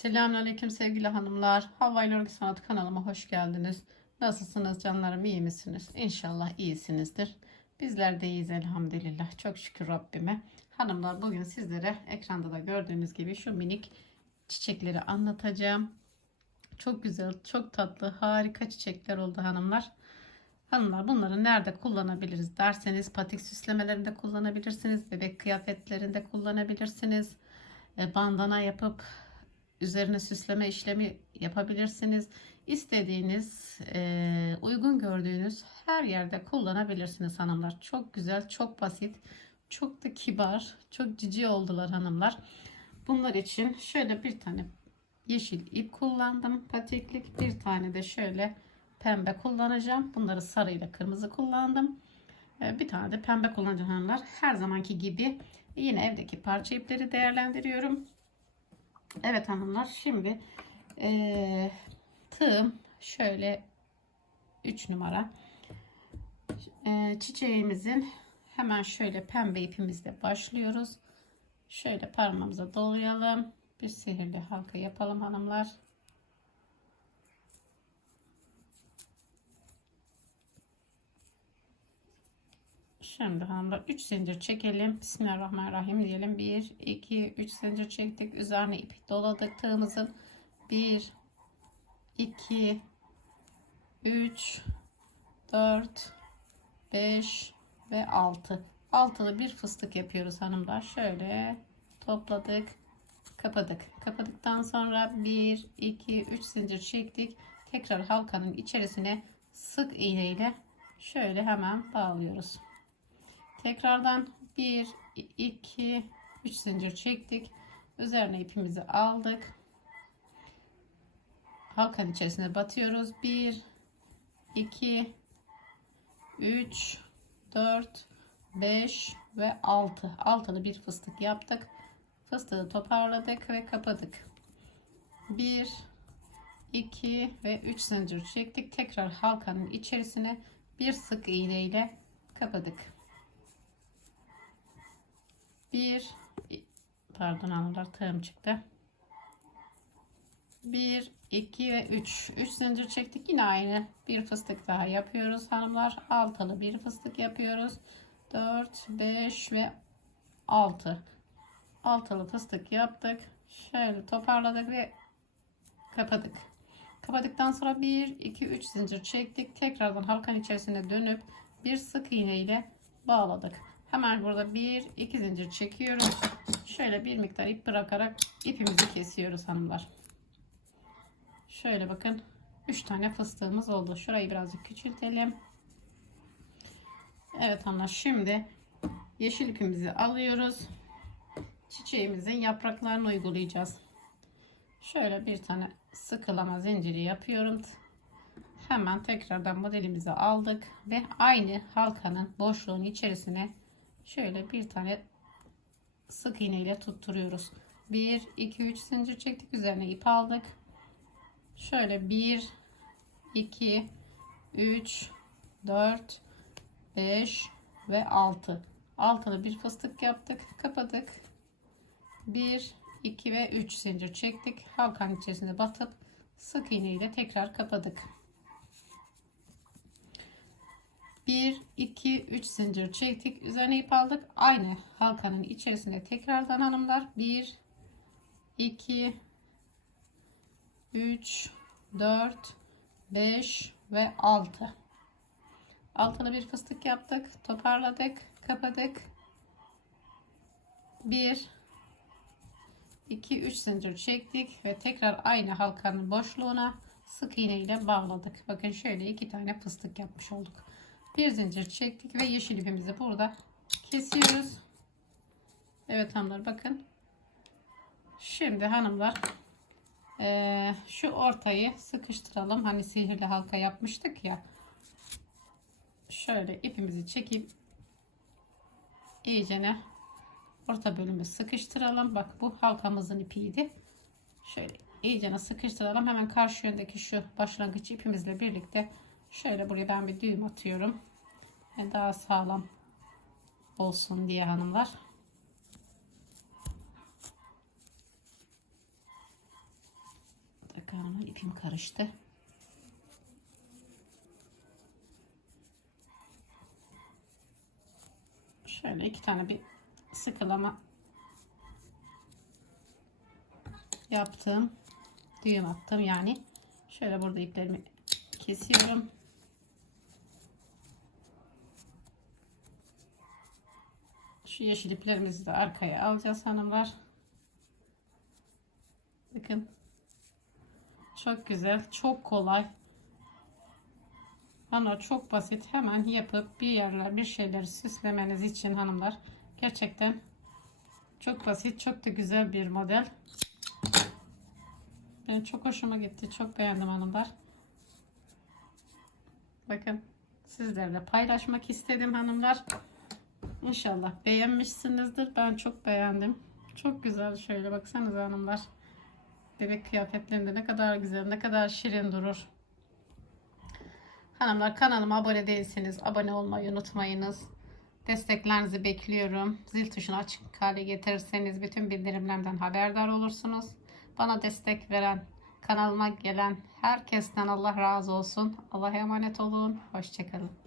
Selamünaleyküm sevgili hanımlar. Havva ile Örgü Sanatı kanalıma hoş geldiniz. Nasılsınız canlarım iyi misiniz? İnşallah iyisinizdir. Bizler de iyiyiz elhamdülillah. Çok şükür Rabbime. Hanımlar bugün sizlere ekranda da gördüğünüz gibi şu minik çiçekleri anlatacağım. Çok güzel, çok tatlı, harika çiçekler oldu hanımlar. Hanımlar bunları nerede kullanabiliriz derseniz patik süslemelerinde kullanabilirsiniz. Bebek kıyafetlerinde kullanabilirsiniz. E, Bandana yapıp üzerine süsleme işlemi yapabilirsiniz. İstediğiniz, e, uygun gördüğünüz her yerde kullanabilirsiniz hanımlar. Çok güzel, çok basit, çok da kibar, çok cici oldular hanımlar. Bunlar için şöyle bir tane yeşil ip kullandım. Patiklik bir tane de şöyle pembe kullanacağım. Bunları sarı ile kırmızı kullandım. E, Bir tane de pembe kullanacağım hanımlar. Her zamanki gibi yine evdeki parça ipleri değerlendiriyorum. Evet hanımlar şimdi eee tığım şöyle 3 numara Eee, çiçeğimizin hemen şöyle pembe ipimizle başlıyoruz. Şöyle parmağımıza dolayalım. Bir sihirli halka yapalım hanımlar. Şimdi hanımlar 3 zincir çekelim. Bismillahirrahmanirrahim diyelim. 1, 2, 3 zincir çektik. Üzerine ipi doladık tığımızın. 1, 2, 3, 4, 5 ve 6. Altılı bir fıstık yapıyoruz hanımlar. Şöyle topladık. Kapadık. Kapadıktan sonra 1, 2, 3 zincir çektik. Tekrar halkanın içerisine sık iğne ile şöyle hemen bağlıyoruz. Tekrardan 1, 2, 3 zincir çektik. Üzerine ipimizi aldık. Halkanın içerisine batıyoruz. 1, 2, 3, 4, 5 ve 6. Altılı bir fıstık yaptık. Fıstığı toparladık ve kapadık. 1, 2 ve 3 zincir çektik. Tekrar halkanın içerisine bir sık iğne ile kapadık. 1 pardon hanımlar tığım çıktı. 1 2 ve 3 3 zincir çektik yine aynı. Bir fıstık daha yapıyoruz hanımlar. Altılı bir fıstık yapıyoruz. 4 5 ve 6 altılı fıstık yaptık. Şöyle toparladık ve kapadık. Kapadıktan sonra 1 2 3 zincir çektik. Tekrardan halkanın içerisine dönüp bir sık iğne ile bağladık Hemen burada bir iki zincir çekiyoruz. Şöyle bir miktar ip bırakarak ipimizi kesiyoruz hanımlar. Şöyle bakın. 3 tane fıstığımız oldu. Şurayı birazcık küçültelim. Evet hanımlar şimdi yeşil ipimizi alıyoruz. Çiçeğimizin yapraklarını uygulayacağız. Şöyle bir tane sıkılama zinciri yapıyorum. Hemen tekrardan modelimizi aldık ve aynı halkanın boşluğun içerisine şöyle bir tane sık iğne ile tutturuyoruz. 1 2 3 zincir çektik. Üzerine ip aldık. Şöyle 1 2 3 4 5 ve 6 altılı bir fıstık yaptık. Kapadık. 1 2 ve 3 zincir çektik. Halkanın içerisine batıp sık iğne ile tekrar kapadık 1 2 3 zincir çektik üzerine ip aldık. Aynı halkanın içerisine tekrardan hanımlar. 1 2 3 4 5 ve 6 altılı bir fıstık yaptık toparladık kapadık. 1 2 3 zincir çektik ve tekrar aynı halkanın boşluğuna sık iğne ile bağladık. Bakın şöyle iki tane fıstık yapmış olduk bir zincir çektik ve yeşil ipimizi burada kesiyoruz. Evet hanımlar bakın. Şimdi hanımlar eee, şu ortayı sıkıştıralım. Hani sihirli halka yapmıştık ya. Şöyle ipimizi çekip iyicene orta bölümü sıkıştıralım. Bak bu halkamızın ipiydi. Şöyle iyicene sıkıştıralım. Hemen karşı yöndeki şu başlangıç ipimizle birlikte Şöyle buraya ben bir düğüm atıyorum. Daha sağlam olsun diye hanımlar. ipim karıştı. Şöyle iki tane bir sıkılama yaptım. Düğüm attım yani. Şöyle burada iplerimi kesiyorum. Şu yeşil iplerimizi de arkaya alacağız hanımlar. Bakın. Çok güzel, çok kolay. Ama çok basit. Hemen yapıp bir yerler, bir şeyleri süslemeniz için hanımlar. Gerçekten çok basit, çok da güzel bir model. Benim çok hoşuma gitti. Çok beğendim hanımlar. Bakın sizlerle paylaşmak istedim hanımlar. İnşallah beğenmişsinizdir. Ben çok beğendim. Çok güzel. Şöyle baksanıza hanımlar. Bebek kıyafetlerinde ne kadar güzel, ne kadar şirin durur. Hanımlar kanalıma abone değilseniz abone olmayı unutmayınız. Desteklerinizi bekliyorum. Zil tuşunu açık hale getirirseniz bütün bildirimlerden haberdar olursunuz. Bana destek veren, kanalıma gelen herkesten Allah razı olsun. Allah'a emanet olun. Hoşçakalın.